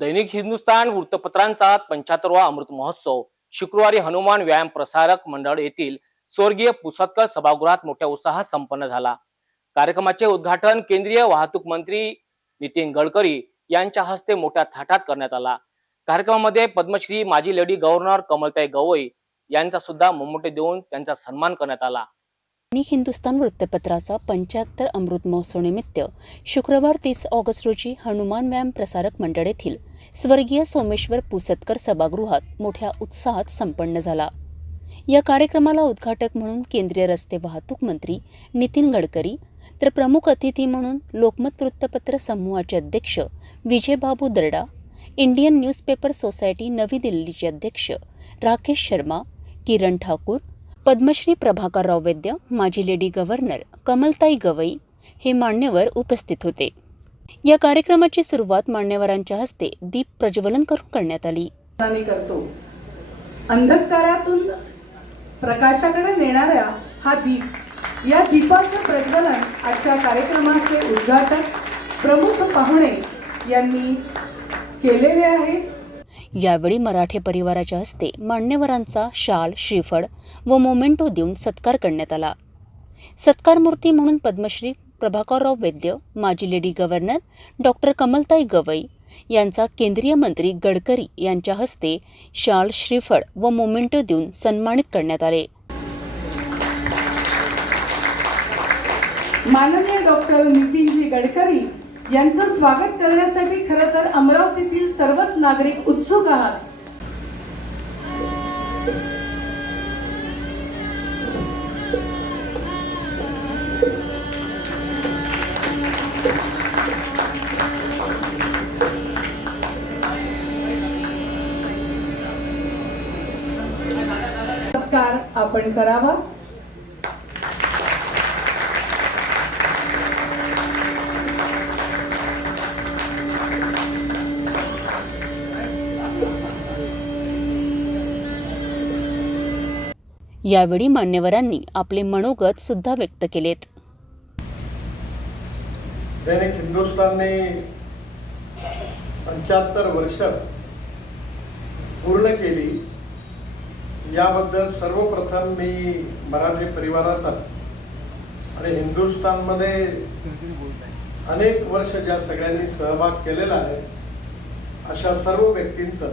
दैनिक हिंदुस्तान वृत्तपत्रांचा पंच्याहत्तरवा अमृत महोत्सव शुक्रवारी हनुमान व्यायाम प्रसारक मंडळ येथील स्वर्गीय पुसतकर सभागृहात मोठ्या उत्साहात संपन्न झाला. कार्यक्रमाचे उद्घाटन केंद्रीय वाहतूक मंत्री नितीन गडकरी यांच्या हस्ते मोठ्या थाटात करण्यात आला. कार्यक्रमामध्ये पद्मश्री माजी लेडी गव्हर्नर कमलताई गवई यांचा सुद्धा मोमोटे देऊन त्यांचा सन्मान करण्यात आला. दैनिक हिंदुस्तान वृत्तपत्राचा पंच्याहत्तर अमृत महोत्सवनिमित्त शुक्रवार तीस ऑगस्ट रोजी हनुमान व्यायाम प्रसारक मंडळ येथील स्वर्गीय सोमेश्वर पुसतकर सभागृहात मोठ्या उत्साहात संपन्न झाला. या कार्यक्रमाला उद्घाटक म्हणून केंद्रीय रस्ते वाहतूक मंत्री नितीन गडकरी तर प्रमुख अतिथी म्हणून लोकमत वृत्तपत्र समूहाचे अध्यक्ष Vijaybabu Darda Indian newspaper society नवी दिल्लीचे अध्यक्ष राकेश शर्मा किरण ठाकूर पद्मश्री प्रभाकरराव वैद्य माजी लेडी गव्हर्नर कमलताई गवई हे मान्यवर उपस्थित होते. या कार्यक्रमाची सुरुवात मान्यवरांच्या हस्ते दीप प्रज्वलन करून करण्यात आली. करतो. अंधकारातून प्रकाशाकडे नेणाऱ्या हा दीप या दीपाचं प्रज्वलन आजच्या कार्यक्रमाचे उद्घाटक प्रमुख पाहुणे यांनी केलेले आहे. यावेळी मराठे परिवाराच्या हस्ते मान्यवरांचा शाल श्रीफळ व मोमेंटो देऊन सत्कार करण्यात आला. सत्कारमूर्ती म्हणून पद्मश्री प्रभाकरराव वैद्य माजी lady governor doctor Kamaltai Gavai यांचा केंद्रीय मंत्री गडकरी यांच्या हस्ते शाल श्रीफळ व मोमेंटो देऊन सन्मानित करण्यात आले. माननीय डॉक्टर नितीनजी गडकरी यांचं स्वागत करण्यासाठी खरं तर अमरावतीतील सर्वच नागरिक उत्सुक आहात. आपण करावा. यावेळी मान्यवरांनी आपले मनोगत सुद्धा व्यक्त केलेत. दैनिक हिंदुस्थानने पंच्याहत्तर वर्ष पूर्ण केली. याबद्दल सर्वप्रथम मी मराठी परिवाराचा आणि हिंदुस्थानमध्ये अनेक वर्ष ज्या सगळ्यांनी सहभाग केलेला आहे अशा सर्व व्यक्तींचं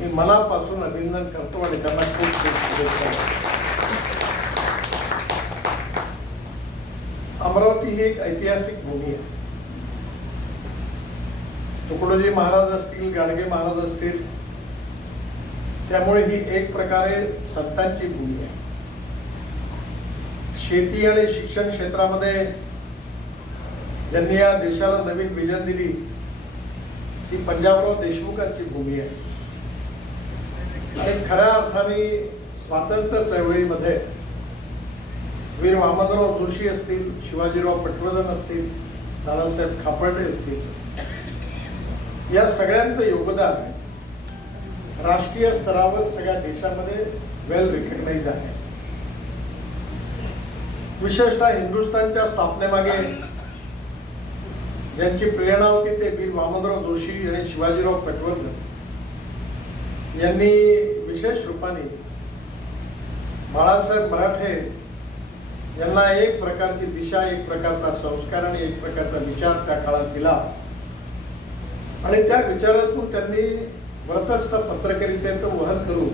मी मनापासून अभिनंदन करतो आणि त्यांना खूप शुभेच्छा अमरावती ही एक ऐतिहासिक भूमी आहे. तुकडोजी महाराज असतील गाडगे महाराज असतील त्यामुळे ही एक प्रकारे संतांची भूमी आहे. शेती आणि शिक्षण क्षेत्रामध्ये ज्यांनी या देशाला नवीन विजन दिली ती पंजाबराव देशमुखांची भूमी आहे. आणि खऱ्या अर्थाने स्वातंत्र्य चळवळीमध्ये वीर वामनराव जोशी असतील शिवाजीराव पटवर्धन असतील दादासाहेब खापर्डे असतील या सगळ्यांचं योगदान राष्ट्रीय स्तरावर सगळ्या देशामध्ये वेल रिकग्नाइज आहे. विशेषतः हिंदुस्थानच्या स्थापनेमागे ज्यांची प्रेरणा होती ते वीर वामनराव जोशी आणि शिवाजीराव पटवर्धन. यांनी विशेष रूपाने बाळासाहेब मराठे यांना एक प्रकारची दिशा एक प्रकारचा संस्कार आणि एक प्रकारचा विचार त्या काळात दिला. आणि त्या विचारातून त्यांनी व्रतस्थ पत्रकारितेचं वहन करून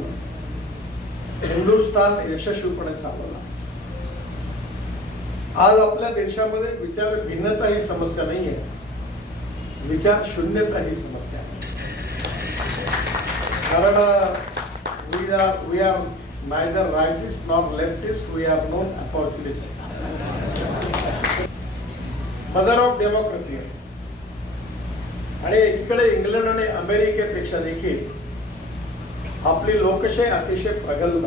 हिंदुस्थान यशस्वीपणे चालवला. आज आपल्या देशामध्ये विचार भिन्नता ही समस्या नाही आहे विचार शून्यता ही समस्या आहे. कारण we are we are neither rightist nor leftist we are none opportunist mother of democracy आहे आणि एकीकडे इंग्लंड आणि अमेरिकेपेक्षा देखील आपली लोकशाही अतिशय प्रगल्भ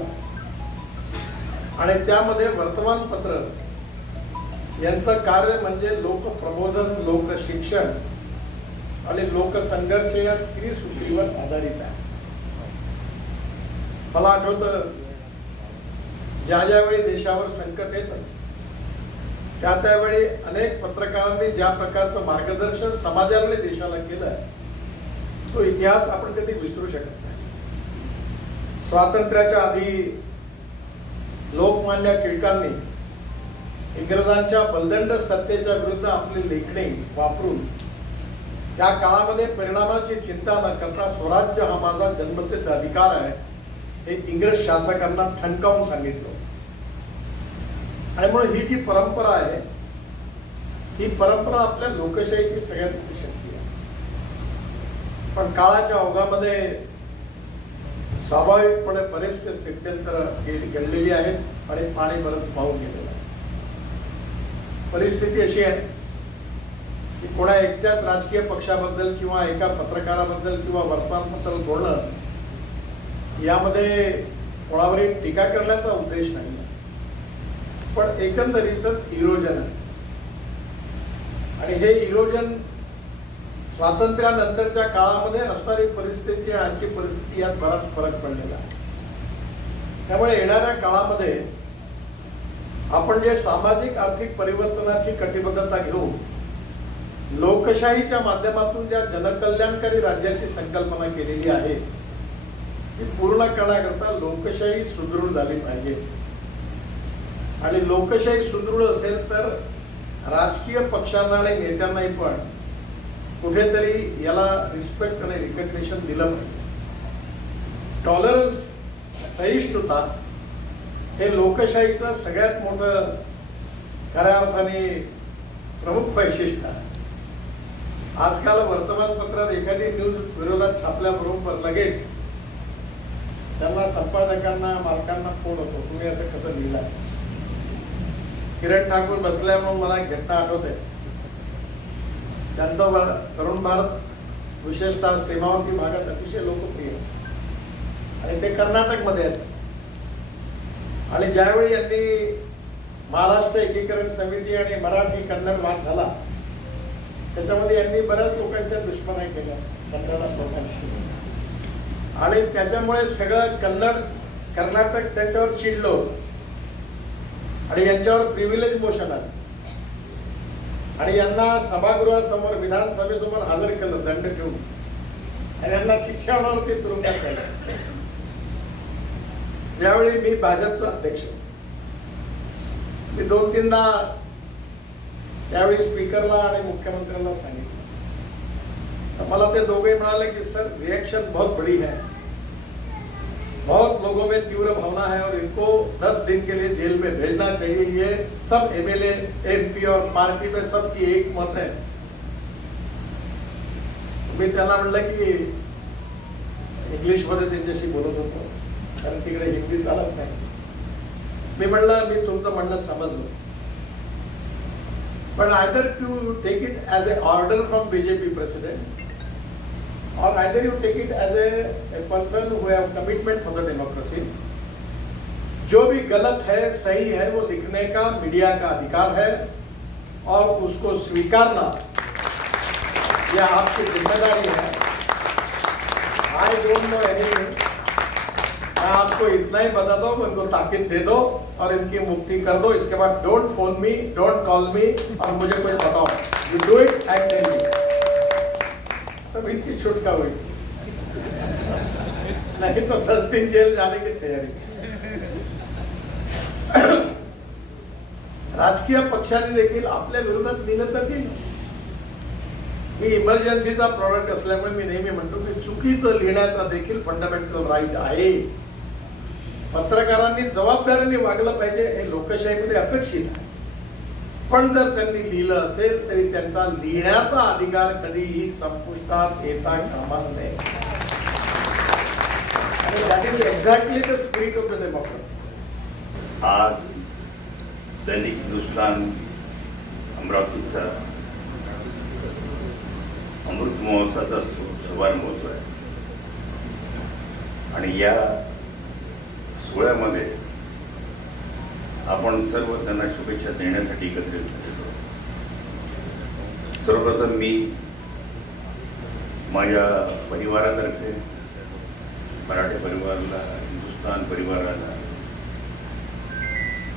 आणि त्यामध्ये वर्तमानपत्र यांचं कार्य म्हणजे लोकप्रबोधन लोकशिक्षण आणि लोकसंघर्ष या त्रिसूत्रीवर आधारित आहे. मला आठवतं ज्या ज्यावेळी देशावर संकट येतं त्या त्यावेळी अनेक पत्रकारांनी ज्या प्रकारचं मार्गदर्शन समाजाने देशाला केलं तो इतिहास आपण कधी विसरू शकत नाही. स्वातंत्र्याच्या आधी लोकमान्य टिळकांनी इंग्रजांच्या बलदंड सत्तेच्या विरुद्ध आपली लेखणी वापरून त्या काळामध्ये परिणामाची चिंता न करता स्वराज्य हा माझा जन्मसिद्ध अधिकार आहे हे इंग्रज शासकांना ठणकावून सांगितलं आणि म्हणून ही जी परंपरा आहे ही परंपरा आपल्या लोकशाहीची सगळ्यात मोठी शक्ती आहे. पण काळाच्या ओघामध्ये स्वाभाविकपणे बरेचसे स्थित्यंतर घडलेली आहेत आणि पाणी बरंच वाहून गेलेलं आहे. परिस्थिती अशी आहे की कोणा एकट्याच राजकीय पक्षाबद्दल किंवा एका पत्रकाराबद्दल किंवा वर्तमानपत्र बोलणं यामध्ये कोणावरही टीका करण्याचा उद्देश नाही पण एकंदरीतच इरोजन आहे. आणि हे इरोजन स्वातंत्र्यानंतरच्या काळामध्ये असणारी परिस्थिती आणि आजची परिस्थिती यात बराच फरक पडलेला आहे. त्यामुळे येणाऱ्या काळामध्ये आपण जे सामाजिक आर्थिक परिवर्तनाची कटिबद्धता घेऊ लोकशाहीच्या माध्यमातून ज्या जनकल्याणकारी राज्याची संकल्पना केलेली आहे ती पूर्ण करण्याकरता लोकशाही सुदृढ झाली पाहिजे. आणि लोकशाही सुदृढ असेल तर राजकीय पक्षांना आणि नेत्यांनाही पण कुठेतरी याला रिस्पेक्ट आणि रिकग्नेशन दिलं पाहिजे. टॉलरन्स सहिष्णुता हे लोकशाहीचं सगळ्यात मोठं खऱ्या अर्थाने प्रमुख वैशिष्ट्य आहे. आजकाल वर्तमानपत्रात एखादी न्यूज विरोधात छापल्याबरोबर लगेच त्यांना संपादकांना मालकांना फोन होतो तुम्ही असं कसं लिहिलं किरण ठाकूर बसल्यामुळे म्हणून मला घटना आठवते. त्यांचा तरुण भारत विशेषतः सीमावर्ती भागात अतिशय लोकप्रिय. आणि ते कर्नाटकमध्ये आहेत. आणि ज्यावेळी यांनी महाराष्ट्र एकीकरण समिती आणि मराठी कन्नड वाद झाला त्याच्यामध्ये यांनी बऱ्याच लोकांच्या दुश्मनाई केल्या कन्नड लोकांशी. आणि त्याच्यामुळे सगळं कन्नड कर्नाटक त्यांच्यावर चिडलो. आणि यांच्यावर प्रिव्हिलेज मोशन आलं आणि यांना सभागृहासमोर विधानसभेसमोर हजर केलं दंड घेऊन. आणि यांना शिक्षा होणार ते तुरुंगात काढलं ज्यावेळी मी भाजपचा अध्यक्ष. मी दोन तीनदा त्यावेळी स्पीकरला आणि मुख्यमंत्र्यांना सांगितलं. तर मला ते दोघे म्हणाले की सर रिएक्शन बहुत बड़ी है. बहुत लोगों में तीव्र भावना है और इनको 10 दिन के लिए जेल में भेजना चाहिए। ये सब एमएलए एमपी और पार्टी में सबकी एक मत है। मी त्यांना म्हणलं की इंग्लिशमध्ये त्यांच्याशी बोलत होतो कारण तिकडे हिंदी चालत नाही मी म्हणलं मी तुमचं म्हणणं समजलं पण either to take it as a order from BJP president or either you take it as a, a person who have commitment for the democracy. जो भी गलत है सही है वो लिखने का मीडिया का अधिकार है और उसको स्वीकारना यह आपकी ज़िम्मेदारी है। आई डोंट नो एनीथिंग मैं आपको इतना ही बता दो इनको ताकत दे दो और इनकी मुक्ति कर दो। इसके बाद don't phone me don't call me और मुझे कुछ बताओ। You do it and tell me तब इतनी छुटका हुई नहीं तो दस दिन जेल जाने की तैयारी. राजकीय पक्षाने देखील आपल्या विरोधात लिहिलं तर की मी इमर्जन्सीचा प्रॉडक्ट असल्यामुळे मी नेहमी म्हणतो की चुकीचं लिहिण्याचा देखील फंडामेंटल राईट आहे. पत्रकारांनी जबाबदारीने वागलं पाहिजे हे लोकशाहीमध्ये अपेक्षित आहे. पण जर त्यांनी लिहिलं असेल तरी त्यांचा लिहिण्याचा अधिकार कधीही संपुष्टात येता कामा नये. Exactly the spirit of the democracy आज दैनिक हिंदुस्तान अमरावतीचा अमृत महोत्सवाचा सु- शुभारंभ होतोय. आणि या सोहळ्यामध्ये आपण सर्व त्यांना शुभेच्छा देण्यासाठी एकत्रित झालेलो सर्वप्रथम मी माझ्या परिवारातर्फे मराठी परिवाराला हिंदुस्थान परिवाराला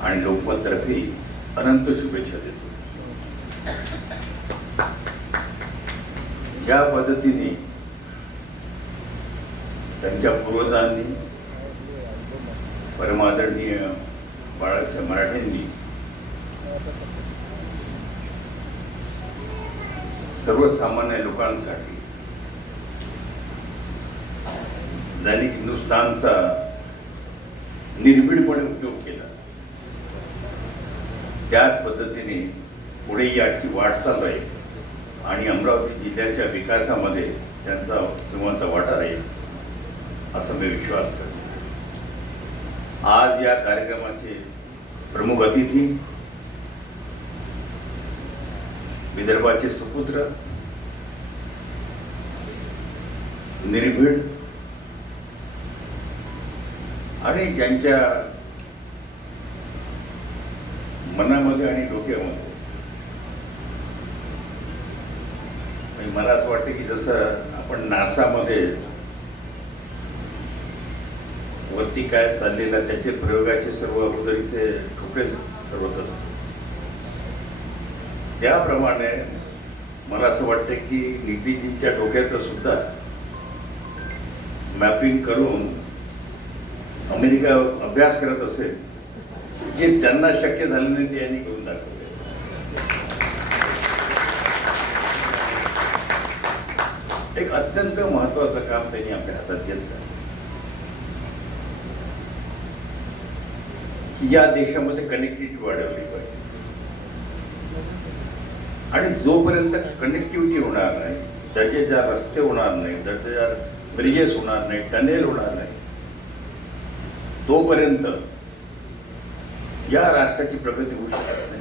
आणि लोकमततर्फे अनंत शुभेच्छा देतो. ज्या पद्धतीने त्यांच्या पूर्वजांनी परमादरणीय बाळासाहेब मराठ्यांनी सर्वसामान्य लोकांसाठी दैनिक हिंदुस्थानचा निर्भीडपणे उपयोग केला. त्याच पद्धतीने पुढे याची वाटचाल राहील आणि अमरावती जिल्ह्याच्या विकासामध्ये त्यांचा सिंहाचा वाटा राहील असं मी विश्वास करतो. आज या कार्यक्रमाचे प्रमुख अतिथी विदर्भाचे सुपुत्र निर्भीड आणि ज्यांच्या मनामध्ये आणि डोक्यामध्ये मला असं वाटतं की जसं आपण नासामध्ये वरती काय चाललेला त्याचे प्रयोगाचे सर्व अगोदर इथे कपडे ठरवत त्याप्रमाणे मला असं वाटतं की नितीजींच्या डोक्याचं सुद्धा मॅपिंग करून अमेरिका अभ्यास करत असेल जे त्यांना शक्य झाले नाही ते यांनी करून दाखवले एक अत्यंत महत्वाचं काम त्यांनी आपल्या हातात घेतलं. या देशामध्ये कनेक्टिव्हिटी वाढवली पाहिजे. आणि जोपर्यंत कनेक्टिव्हिटी होणार नाही दर्जेदार रस्ते होणार नाही दर्जेदार ब्रिजेस होणार नाही टनेल होणार नाही तोपर्यंत या राष्ट्राची प्रगती होऊ शकत नाही.